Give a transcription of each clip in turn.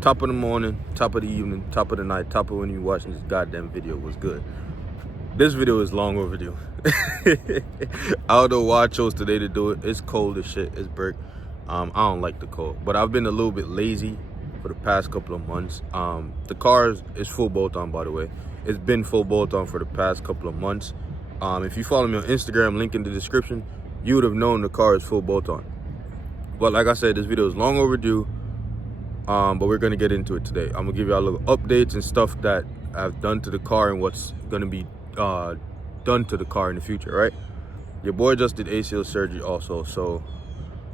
Top of the morning, top of the evening, top of the night, top of when you watching this goddamn video. Was good. This video is long overdue. I don't know why I chose today to do it. It's cold as shit. It's brick. I don't like the cold, but I've been a little bit lazy for the past couple of months. The car is full bolt on, by the way. It's been full bolt on for the past couple of months. If you follow me on Instagram, link in the description, you would have known the car is full bolt on. But like I said, this video is long overdue. But we're gonna get into it today. I'm gonna give y'all little updates and stuff that I've done to the car and what's gonna be done to the car in the future, right? Your boy just did ACL surgery also, so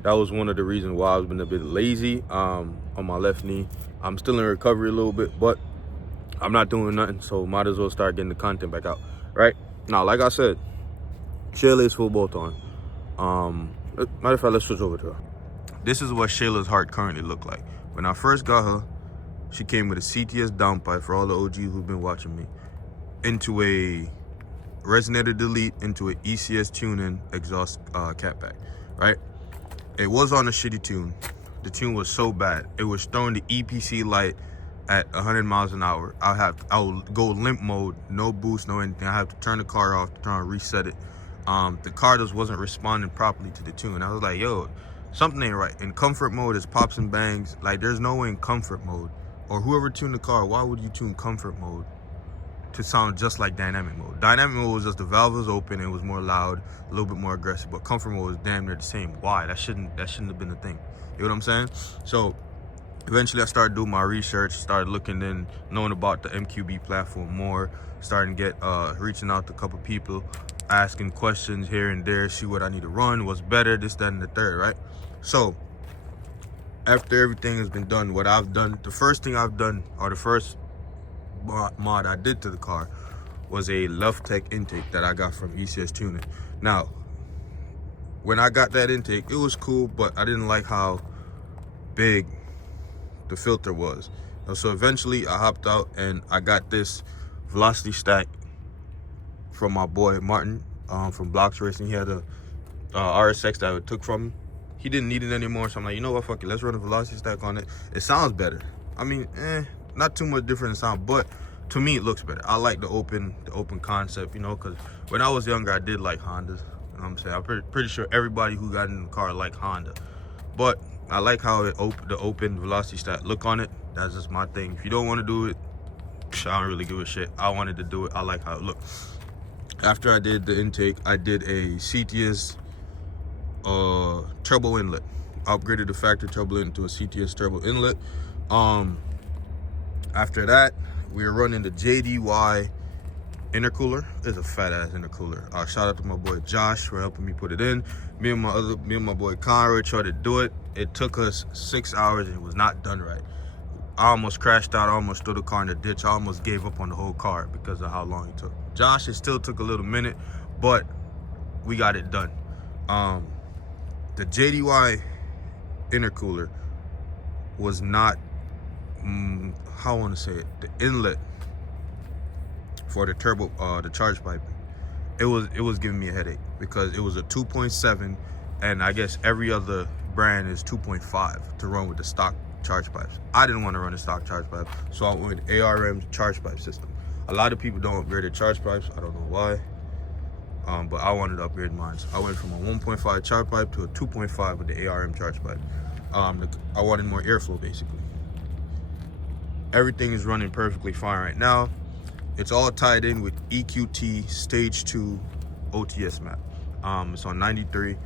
that was one of the reasons why I've been a bit lazy on my left knee. I'm still in recovery a little bit, but I'm not doing nothing, so might as well start getting the content back out, right? Now, like I said, Shayla is full bolt on. Matter of fact, let's switch over to her. This is what Shayla's heart currently look like. When I first got her, she came with a CTS downpipe, for all the OGs who've been watching me, into a resonator delete, into an ECS tuning exhaust catback, right? It was on a shitty tune. The tune was so bad. It was throwing the EPC light at 100 miles an hour. I would go limp mode, no boost, no anything. I have to turn the car off to try and reset it. The car just wasn't responding properly to the tune. I was like, yo, something ain't right. In comfort mode, it's pops and bangs. Like, there's no way in comfort mode, or whoever tuned the car, why would you tune comfort mode to sound just like dynamic mode? Dynamic mode was just the valve was open, it was more loud, a little bit more aggressive, but comfort mode was damn near the same. Why? That shouldn't have been a thing. You know what I'm saying? So eventually I started doing my research, started looking in, knowing about the MQB platform more, starting to get reaching out to a couple people, asking questions here and there, see what I need to run, what's better, this, that, and the third, right? So after everything has been done, what I've done, the first thing I've done, or the first mod I did to the car, was a Love Tech intake that I got from ECS Tuning. Now, when I got that intake, it was cool, but I didn't like how big the filter was. So eventually I hopped out and I got this velocity stack from my boy Martin from Blocks Racing. He had a RSX that I took from him. He didn't need it anymore, so I'm like, you know what, fuck it, let's run a velocity stack on it. It sounds better. I mean, not too much different in sound, but to me it looks better. I like the open concept, you know, because when I was younger I did like Hondas. You know what I'm saying? I'm pretty sure everybody who got in the car liked Honda, but I like how the open velocity stack look on it. That's just my thing. If you don't want to do it, I don't really give a shit. I wanted to do it. I like how it looked. After I did the intake, I did a CTS turbo inlet. Upgraded the factory turbo into a CTS turbo inlet. After that, we were running the JDY intercooler. It's a fat ass intercooler. Shout out to my boy Josh for helping me put it in. Me and my boy Conrad tried to do it. It took us 6 hours and it was not done right. I almost crashed out. I almost threw the car in the ditch. I almost gave up on the whole car because of how long it took. Josh, it still took a little minute, but we got it done. The JDY intercooler was not, how I want to say it, the inlet for the turbo, the charge pipe. It was giving me a headache because it was a 2.7, and I guess every other brand is 2.5 to run with the stock charge pipes. I didn't want to run a stock charge pipe, so I went with ARM's charge pipe system. A lot of people don't upgrade their charge pipes. I don't know why. But I wanted to upgrade mine. So I went from a 1.5 charge pipe to a 2.5 with the ARM charge pipe. I wanted more airflow, basically. Everything is running perfectly fine right now. It's all tied in with EQT Stage 2 OTS map. It's on 93.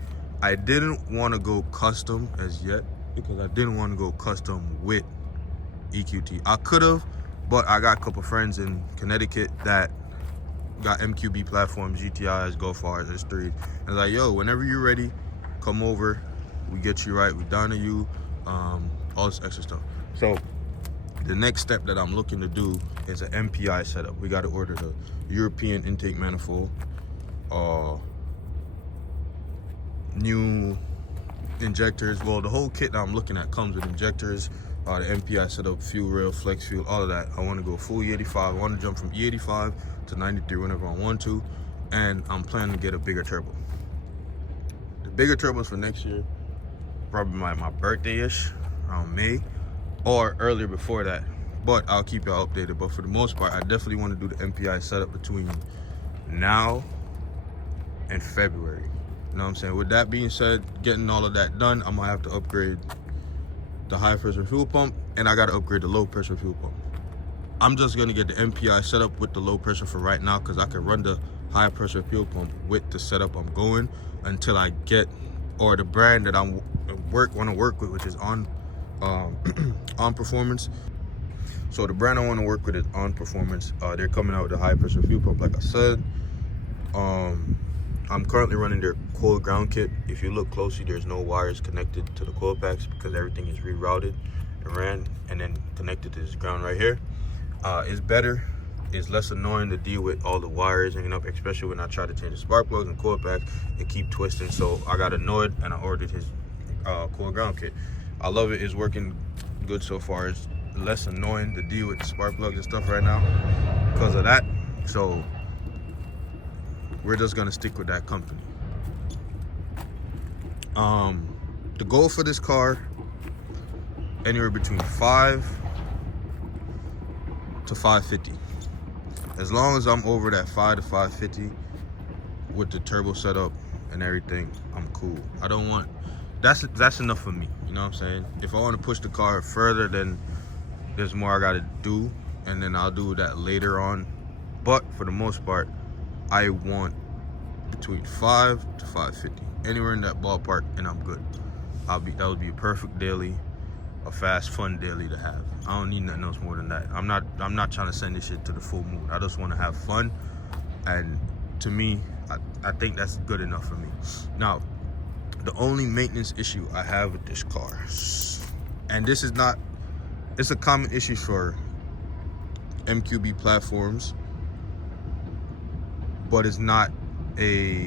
I didn't want to go custom as yet because I didn't want to go custom with EQT. I could have, but I got a couple friends in Connecticut that got MQB platforms, GTIs, GoFars, S3. And like, yo, whenever you're ready, come over. We get you right. We down to you. All this extra stuff. So the next step that I'm looking to do is an MPI setup. We got to order the European intake manifold, new injectors. Well, the whole kit that I'm looking at comes with injectors, the MPI setup, fuel rail, flex fuel, all of that. I want to go full E85. I want to jump from E85 to 93 whenever I want to, and I'm planning to get a bigger turbo. The bigger turbos for next year, probably my birthday-ish, around May. or earlier before that, but I'll keep y'all updated. But for the most part, I definitely want to do the MPI setup between now and February. You know what I'm saying? With that being said, getting all of that done, I'm gonna have to upgrade the high pressure fuel pump, and I gotta upgrade the low pressure fuel pump. I'm just gonna get the MPI set up with the low pressure for right now, because I can run the high pressure fuel pump with the setup I'm going until I get, or the brand that I'm want to work with, which is on Performance. So the brand I want to work with is On Performance. They're coming out with a high pressure fuel pump, like I said. I'm currently running their coil ground kit. If you look closely, there's no wires connected to the coil packs because everything is rerouted and ran and then connected to this ground right here. It's better. It's less annoying to deal with all the wires hanging up, especially when I try to change the spark plugs and coil packs. They keep twisting, so I got annoyed and I ordered his coil ground kit. I love it. It's working good so far. It's less annoying to deal with the spark plugs and stuff right now because of that. So we're just gonna stick with that company. The goal for this car, anywhere between 5 to 550. As long as I'm over that 5 to 550 with the turbo setup and everything, I'm cool. I don't want, that's enough for me. You know what I'm saying? If I want to push the car further, then there's more I gotta do, and then I'll do that later on. But for the most part, I want between 5 to 550, anywhere in that ballpark, and I'm good. That would be a perfect daily, a fast, fun daily to have. I don't need nothing else more than that. I'm not trying to send this shit to the full moon. I just want to have fun, and to me, I think that's good enough for me. Now, the only maintenance issue I have with this car, and this is not, it's a common issue for MQB platforms, but it's not a,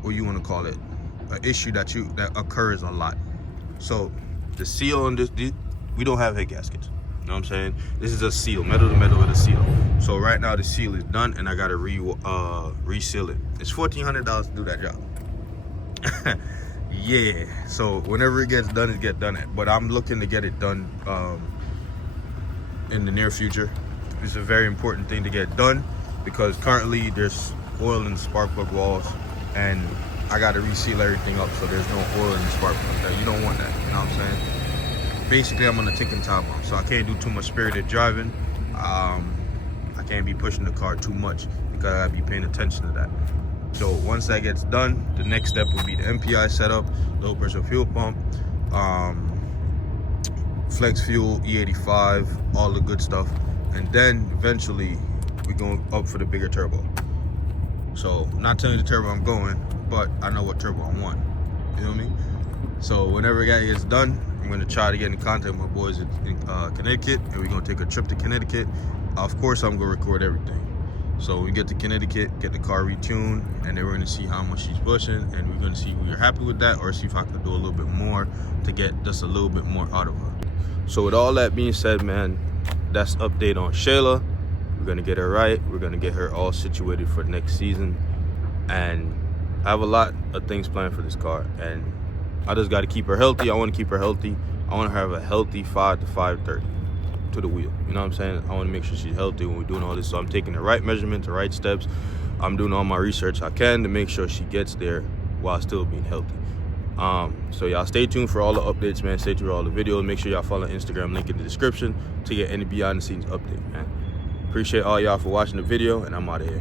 what you want to call it, an issue that occurs a lot. So the seal on this, we don't have head gaskets. You know what I'm saying? This is a seal, metal to metal with a seal. So right now the seal is done, and I gotta reseal it. It's $1,400 to do that job. Yeah. So whenever it gets done, it gets done. But I'm looking to get it done in the near future. It's a very important thing to get done because currently there's oil in the spark plug walls, and I got to reseal everything up so there's no oil in the spark plug. You don't want that, you know what I'm saying? Basically, I'm on a ticking time bomb, so I can't do too much spirited driving. I can't be pushing the car too much because I gotta be paying attention to that. So once that gets done, the next step will be the MPI setup, low pressure fuel pump, flex fuel, E85, all the good stuff, and then eventually we're going up for the bigger turbo. So I'm not telling you the turbo I'm going, but I know what turbo I want. You know what I mean? So whenever that gets done, I'm gonna try to get in contact with my boys in Connecticut, and we're gonna take a trip to Connecticut. Of course, I'm gonna record everything. So when we get to Connecticut, get the car retuned, and then we're gonna see how much she's pushing, and we're gonna see if we're happy with that, or see if I can do a little bit more to get just a little bit more out of her. So with all that being said, man, that's update on Shayla. We're gonna get her right. We're gonna get her all situated for next season, and I have a lot of things planned for this car, and I just got to keep her healthy. I want to keep her healthy. I want to have a healthy 5 to 530 to the wheel. You know what I'm saying? I want to make sure she's healthy when we're doing all this. So I'm taking the right measurements, the right steps. I'm doing all my research I can to make sure she gets there while still being healthy. So y'all stay tuned for all the updates, man. Stay tuned for all the videos. Make sure y'all follow Instagram, link in the description to get any behind the scenes update, man. Appreciate all y'all for watching the video, and I'm out of here.